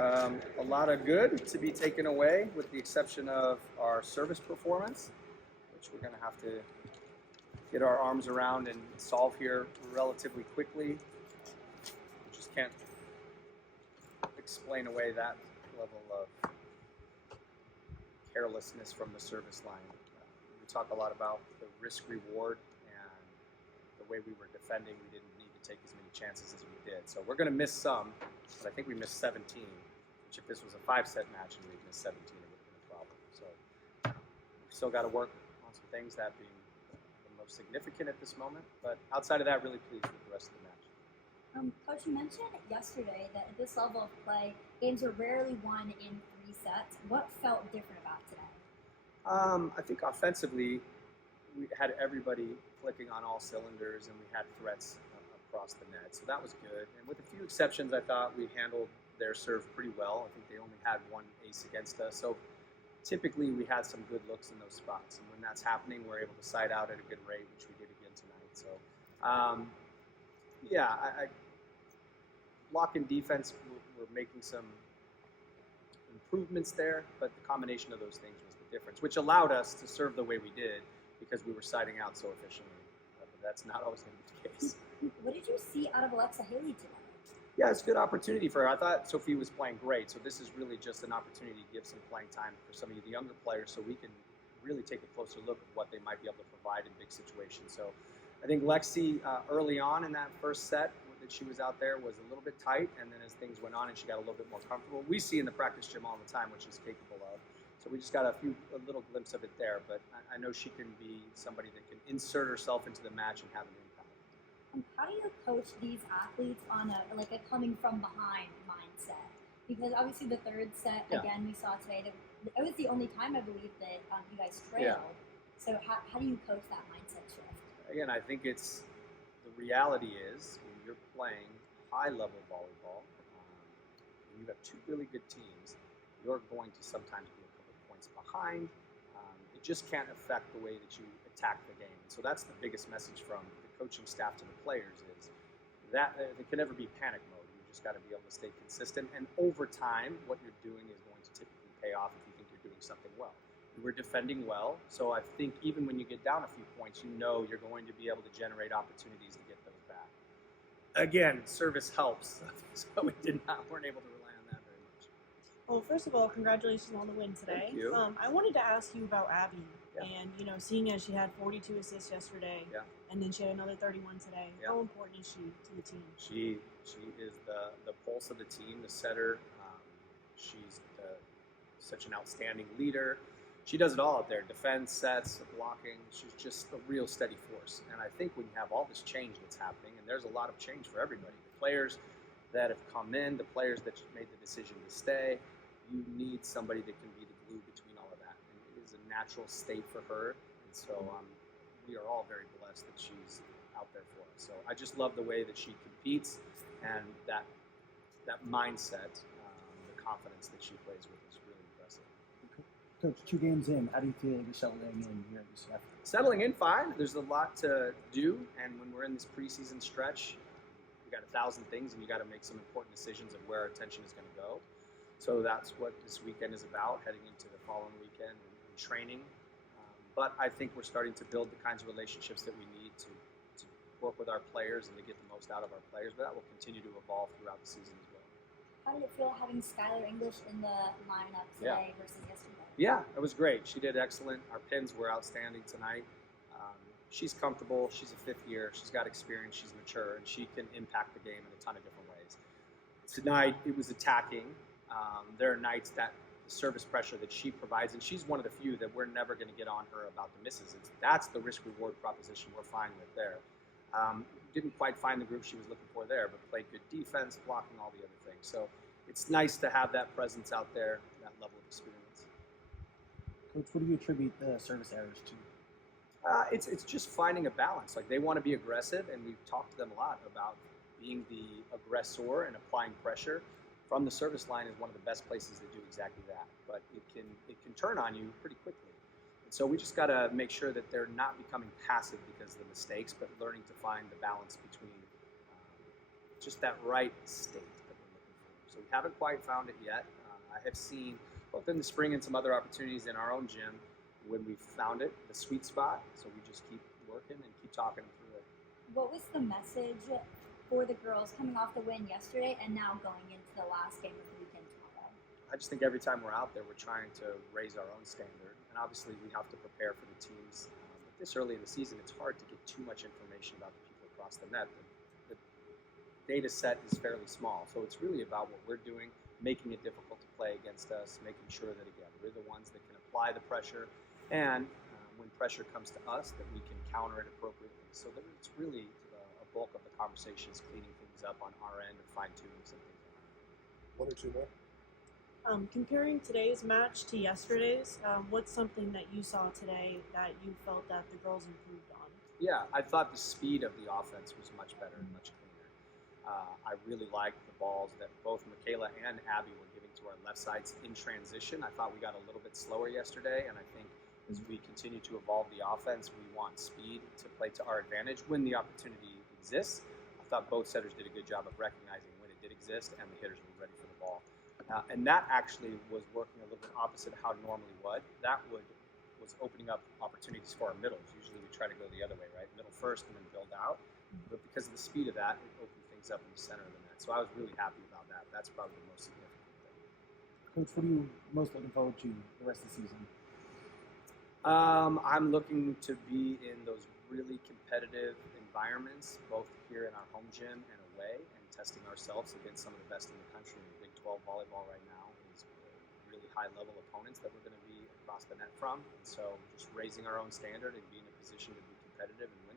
A lot of good to be taken away, with the exception of our service performance, which we're going to have to get our arms around and solve here relatively quickly. We just can't explain away that level of carelessness from the service line. We talk a lot about the risk reward, and the way we were defending, we didn't need to take as many chances as we did. So we're going to miss some, but I think we missed 17, which if this was a 5-set match and we'd missed 17, it would have been a problem. So we've still got to work on some things, that being the most significant at this moment. But outside of that, really pleased with the rest of the match. Coach, you mentioned yesterday that at this level of play, games are rarely won in 3 sets. What felt different about today? I think offensively, we had everybody clicking on all cylinders, and we had threats across the net, so that was good. And with a few exceptions, I thought we handled their serve pretty well. I think they only had one ace against us, so typically we had some good looks in those spots. And when that's happening, we're able to side out at a good rate, which we did again tonight. So, yeah, block and defense, we're making some improvements there, but the combination of those things was the difference, which allowed us to serve the way we did because we were siding out so efficiently. But that's not always going to be the case. What did you see out of Alexa Haley today? Yeah, it's a good opportunity for her. I thought Sophie was playing great, so this is really just an opportunity to give some playing time for some of the younger players so we can really take a closer look at what they might be able to provide in big situations. So I think Lexi, early on in that first set that she was out there, was a little bit tight, and then as things went on and she got a little bit more comfortable, we see in the practice gym all the time what she's capable of. So we just got a little glimpse of it there, but I know she can be somebody that can insert herself into the match and have an impact. How do you coach these athletes on a coming from behind mindset? Because obviously the third set, again, we saw today, that it was the only time I believe that you guys trailed. Yeah. So how do you coach that mindset shift? Again, I think it's, the reality is when you're playing high-level volleyball, and you have 2 really good teams, you're going to sometimes be a couple points behind. It just can't affect the way that you attack the game. So that's the biggest message from the coaching staff to the players, is that it can never be panic mode. You just got to be able to stay consistent, and over time, what you're doing is going to typically pay off if you think you're doing something well. We're defending well, so I think even when you get down a few points, you know you're going to be able to generate opportunities to get those back. Again, service helps, so we weren't able to rely on that very much. Well, first of all, congratulations on the win today. Thank you. I wanted to ask you about Abby, Yeah. and seeing as she had 42 assists yesterday, and then she had another 31 today. Yeah. How important is she to the team? She is the pulse of the team, the setter. She's such an outstanding leader. She does it all out there: defense, sets, blocking. She's just a real steady force. And I think when you have all this change that's happening, and there's a lot of change for everybody, the players that have come in, the players that made the decision to stay, you need somebody that can be the glue between all of that. And it is a natural state for her. And so we are all very blessed that she's out there for us. So I just love the way that she competes, and that mindset, the confidence that she plays with is really impressive. Coach, 2 games in, how do you feel you're settling in here at UCF? Settling in fine. There's a lot to do, and when we're in this preseason stretch, we got 1,000 things, and you got to make some important decisions of where our attention is going to go. So that's what this weekend is about, heading into the following weekend and training. But I think we're starting to build the kinds of relationships that we need to work with our players and to get the most out of our players. But that will continue to evolve throughout the season as well. How did it feel having Skylar English in the lineup today versus yesterday? Yeah, it was great. She did excellent. Our pins were outstanding tonight. She's comfortable. She's a 5th year. She's got experience. She's mature, and she can impact the game in a ton of different ways. Tonight, it was attacking. There are nights that the service pressure that she provides, and she's one of the few that we're never going to get on her about the misses. That's the risk-reward proposition we're fine with there. Didn't quite find the group she was looking for there, but played good defense, blocking, all the other things. So it's nice to have that presence out there, that level of experience. Coach, what do you attribute the service errors to? It's just finding a balance. Like, they want to be aggressive, and we've talked to them a lot about being the aggressor and applying pressure from the service line is one of the best places to do exactly that. But it can turn on you pretty quickly. And so we just got to make sure that they're not becoming passive because of the mistakes, but learning to find the balance between just that right state that we're looking for. So we haven't quite found it yet. I have seen both in the spring and some other opportunities in our own gym when we found it, the sweet spot. So we just keep working and keep talking them through it. What was the message for the girls coming off the win yesterday and now going into the last game of the weekend tomorrow? I just think every time we're out there, we're trying to raise our own standard. And obviously, we have to prepare for the teams. But this early in the season, it's hard to get too much information about the people across the net. The data set is fairly small. So it's really about what we're doing, making it difficult to play against us, making sure that, again, we're the ones that can apply the pressure. And when pressure comes to us, that we can counter it appropriately. So that it's really a bulk of the conversation is cleaning things up on our end and fine-tuning some things. One or two more. Comparing today's match to yesterday's, what's something that you saw today that you felt that the girls improved on? Yeah, I thought the speed of the offense was much better and much cleaner. I really liked the balls that both Michaela and Abby were giving to our left sides in transition. I thought we got a little bit slower yesterday, and I think as we continue to evolve the offense, we want speed to play to our advantage when the opportunity exists. I thought both setters did a good job of recognizing when it did exist and the hitters were ready for the ball. And that actually was working a little bit opposite of how it normally would. That was opening up opportunities for our middles. Usually we try to go the other way, right? Middle first and then build out. But because of the speed of that, it opened things up in the center of the net. So I was really happy about that. That's probably the most significant thing. Coach, what are you most looking forward to the rest of the season? I'm looking to be in those really competitive environments, both here in our home gym and away, and testing ourselves against some of the best in the country. In Big 12 volleyball right now is really high-level opponents that we're going to be across the net from. And so just raising our own standard and being in a position to be competitive and win